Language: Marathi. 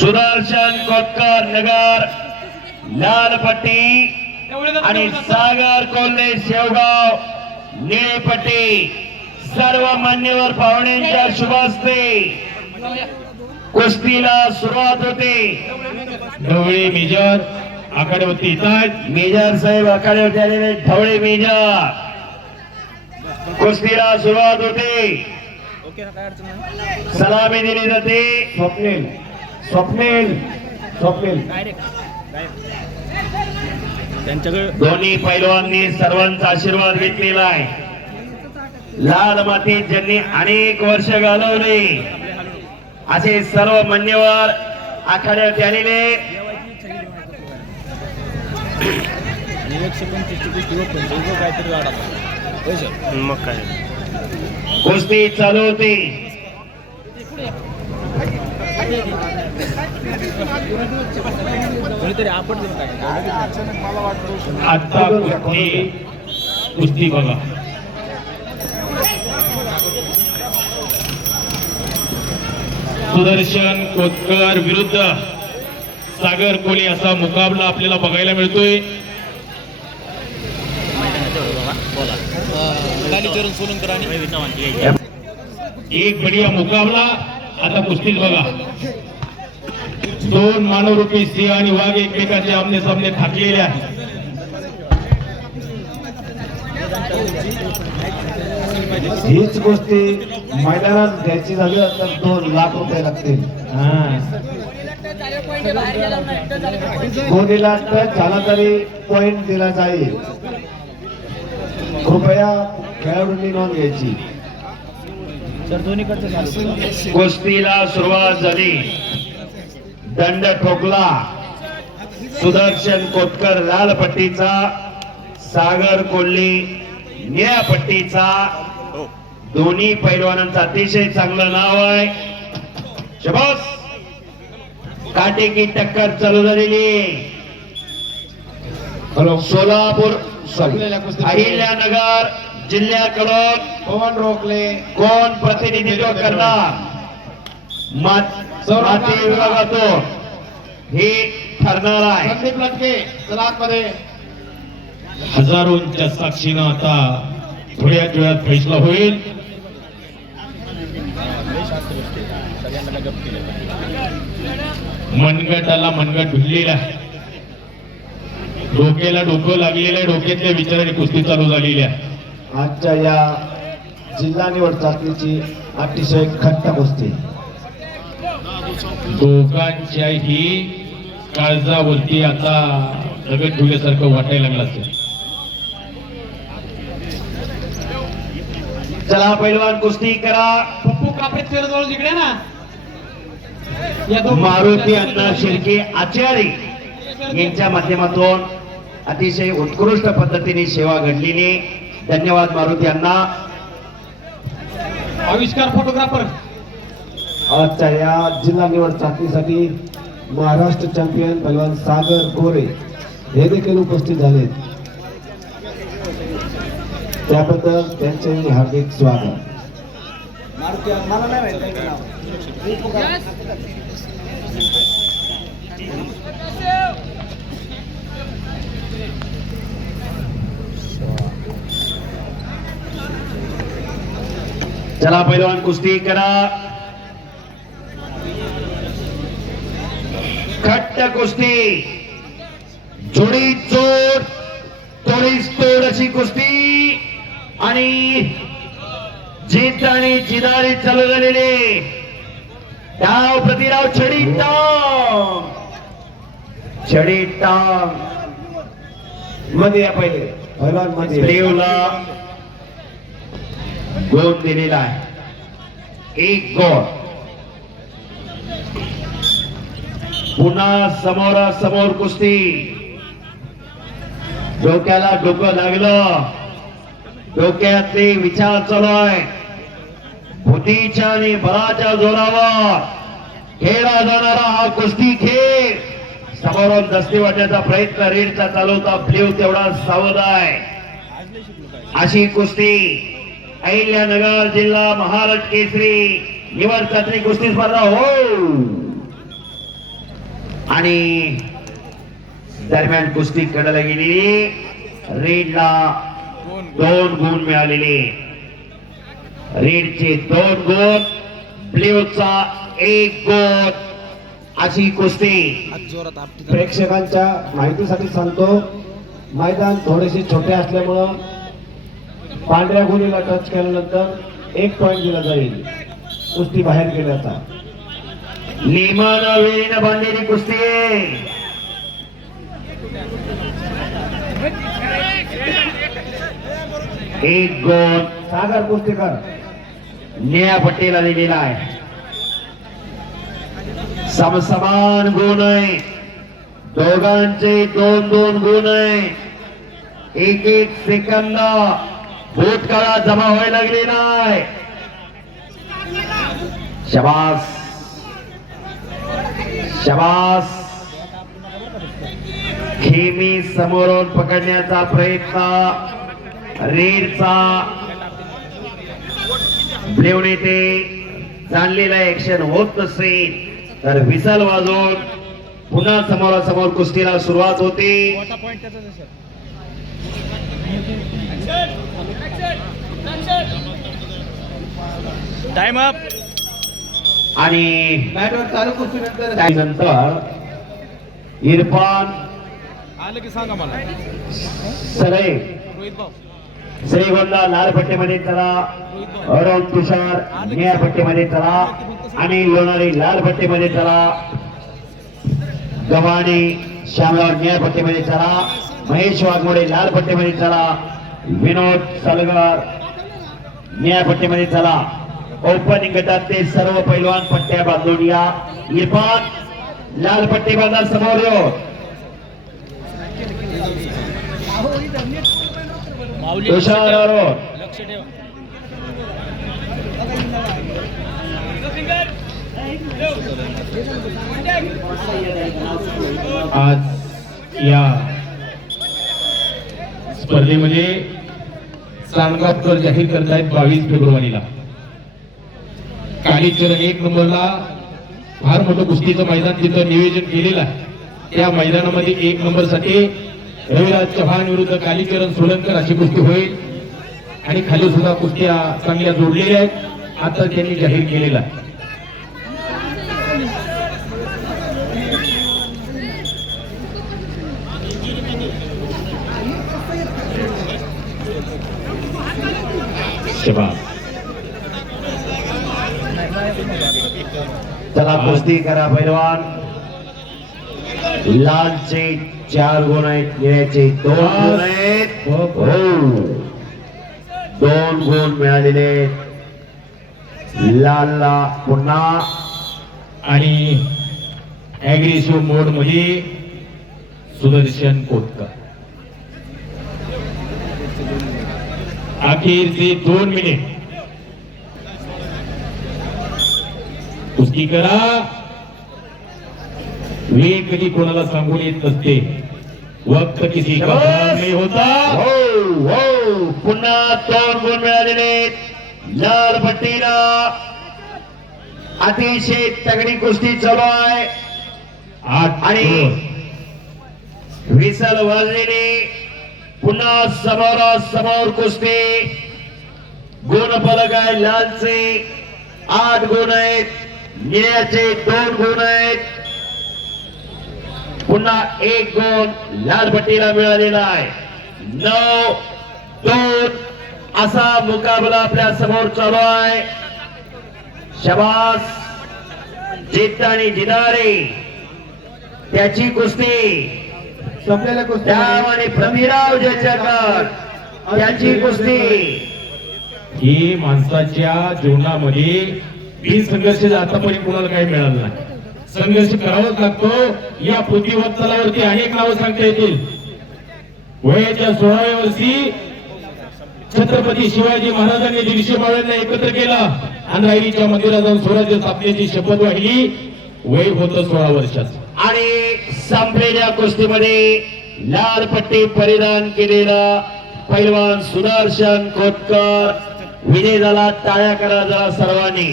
सुदर्शन कोतकर नगर लाल पट्टी आणि सागर कोल्हे शेवगाव निळे पट्टी सर्व मान्यवर पाहुण्यांच्या शुभास्ते. कुस्तीला सुरुवात होते. ढवळे मेजर आखाड्यावरती येत आहेत मेजर साहेब आखाड्यावरती आलेले ढवळे मेजर. कुस्तीला सुरुवात होते. सलामी दिली जाते. स्वप्नील. स्वप्नील स्वप्नील. त्यांच्याकडे दोन्ही पैलवांनी सर्वांचा आशीर्वाद घेतलेला आहे. लाल मातीत ज्यांनी अनेक वर्ष घालवले असे सर्व मान्यवर आखाड्यात आलेले मग काय कुस्ती चालू होती. आता कुस्ती कुस्ती बघा. सुदर्शन कोतकर विरुद्ध सागर कोली असा मुकाबला आपल्याला बघायला मिळतोय. एक बढिया मुकाबला. आता कुस्तीत बघा. दोन मानवरूपी सिंह आणि वाघ एकमेकांचे आमने सामने ठाकलेले आहेत. हीच गोष्टी मैदानात द्यायची झाली तर दोन लाख रुपये लागतील. कोणीला टच झाला तरी पॉइंट दिला जाईल. कृपया खेळाडूंनी नोंद घ्यायची. कुस्तीला सुरुवात झाली. दंड ठोकला. सुदर्शन कोतकर लाल पट्टीचा सागर कोल्हे निळ्या पट्टीचा दोन्ही पैलवानांचं अतिशय चांगलं नाव आहे. शबास! काटेकी टक्कर चालू झालेली. हॅलो सोलापूर अहिल्यानगर जिल्ह्याकडून पवन रोखले? कोण प्रतिनिधित्व करणार? मात- माती विभागातून हे ठरणार आहे. संदीप लटके हजारोंच्या साक्षीनं आता थोड्याच वेळात फैसला होईल. मनगटाला मनगट भिडलेला आहे. डोक्याला डोकं लागलेलं आहे डोक्यातल्या विचाराने कुस्ती चालू झालेली आहे. आजच्या या जिल्हा निवड चाचणीची अतिशय खट्ट कुस्ती दोघांच्याही काळजावरती आता दगड ठेवल्यासारखं वाटायला लागलं असेल चला पैलवान कुस्ती करा. पप्पू कापडे जवळ जिकडे ना. या मारुती अण्णा शिर्के आचार्य यांच्या माध्यमातून अतिशय उत्कृष्ट पद्धतीने सेवा घडलेली धन्यवाद मारुती अण्णा. आविष्कार फोटोग्राफर. आजच्या या जिल्हा निवड चाचणीसाठी महाराष्ट्र चॅम्पियन पैलवान सागर गोरे हे देखील उपस्थित झालेत. त्याबद्दल त्यांचे हार्दिक स्वागत. चला पैलवान कुस्ती करा. खट्ट कुस्ती. जोडी जोड तोडीस तोड अशी कुस्ती. आणि जीत आणि जिदारी चालू झालेले. डाव प्रतिराव छडी टांग छडी टांगमध्ये या पहिले. पैलवानमध्ये गोड दिलेला आहे. एक गोड. पुन्हा समोरासमोर कुस्ती. डोक्याला डोकं लागलं. डोक्यातले विचार चालू आहे. बुद्धीच्या आणि बळाच्या जोरावर खेळला जाणारा हा कुस्ती खेळ. समोरून दस्ती वाटण्याचा प्रयत्न रेडचा चालवता ब्ल्यू तेवढा सावध आहे. अशी कुस्ती. अहिल्यानगर जिल्हा महाराष्ट्र केसरी. निवड चाचणी कुस्ती स्पर्धा हो. आणि दरम्यान कुस्ती कडला गेलेली. रेडला दोन गुण मिळालेले. रेडचे दोन गुण ब्ल्यूचा एक गुण. अशी कुस्ती. प्रेक्षकांच्या माहितीसाठी सांगतो मैदान थोडेसे छोटे असल्यामुळं पांढऱ्या गुणीला टच केल्यानंतर एक पॉइंट दिला जाईल. कुस्ती बाहेर गेल्याचा. नियमानं वेळीनं बांधलेली कुस्ती. एक गुण सागर कुस्तीकर. निळ्या पट्टीला दिलेला आहे. समसमान गुण आहे. दोघांचे दोन दोन गुण आहे. एक एक सेकंद. भूतकाळात जमा व्हायला लागली नाही. शबास. शबास. खेमी समोरून पकडण्याचा प्रयत्न. रेडचा ब्लेवणे ते चाललेलं ऍक्शन होत नसेल तर विसल वाजवून पुन्हा समोरासमोर कुस्तीला सुरुवात होते मोठा पॉईंट त्याचाच आहे सर टाइम अप आणि मॅटवर चालू कुस्तीनंतर त्यानंतर इरफान आलं की सांगा मला सरे रोहित भाऊ श्रीगोंदा लाल पट्टीमध्ये चला अरुण तुषार निळ्या पट्टीमध्ये चला आणि लोणारी लाल पट्टीमध्ये चला गव्हाणे श्यामराव निळ्या पट्टीमध्ये चला. महेश वाघमोडे लाल पट्टीमध्ये चला. विनोद सलगर निळ्या पट्टीमध्ये चला. ओपनिंग गटात ते सर्व पैलवान पट्ट्या बांधून या. इरफान लाल पट्टी बांधा समोर येऊ. तुषार आज या स्पर्धेमध्ये चांगला जाहीर करतायत बावीस फेब्रुवारीला. कालीचरण एक नंबरला फार मोठं कुस्तीचं मैदान तिथं नियोजन केलेलं आहे. त्या मैदानामध्ये एक नंबरसाठी रविराज चव्हाण विरुद्ध कालीचरण सोलंकर अशी कुस्ती होईल. आणि खाली सुद्धा कुस्त्या चांगल्या जोडलेल्या आहेत. आता त्यांनी जाहीर केलेला आहे. शबास चला कुस्ती करा पैलवान. लालचे चार गुण आहेत निळ्याचे दोन गुण आहेत. हो दोन गुण मिळालेले. लालला पुन्हा. आणि अग्रेसिव्ह मोडमध्ये सुदर्शन कोतकर अखेरचे दोन मिनिट. कुस्ती करा वेळ कधी कोणाला सांगून येत नसते. वक्त किसी का खराब नाही होता. हो हो. पुन्हा दोन गुण मिळालेले. लाल पट्टीला अतिशय तगडी कुस्ती चालू आहे. आठ आणि. विसल वाजलेली पुन्हा समोरासमोर कुस्ती. गुण फलक आहे लालचे. आठ गुण आहेत. निळ्याचे दोन गुण आहेत. पुन्हा एक गुण लाल पट्टीला मिळालेला आहे. नऊ दोन. असा मुकाबला आपल्यासमोर चालू आहे. शबास जिद्द आणि जिनारे. त्याची कुस्ती. संपलेल्या कुस्ती त्यामध्ये प्रतिराव ज्याच्याकर त्याची कुस्ती. ही माणसाच्या जीवनामध्ये बिन संघर्ष आतापर्यंत कोणाला काही मिळालं नाही. संघर्ष करावाच लागतो. या पृथ्वीवत्तलावरती अनेक नावं सांगता येतील. वयाच्या सोळाव्या वर्षी छत्रपती शिवाजी महाराजांनी दीडशे मावळ्यांना एकत्र केला आणि रायरीच्या मंदिरात जाऊन स्वराज्य स्थापनेची शपथ वाहिली. वय होतं सोळा वर्षाचं. आणि संपलेल्या कुस्तीमध्ये लाल पट्टी परिधान केलेला पैलवान सुदर्शन खोतकर. विजय झाला टाळ्या करा जरा सर्वांनी.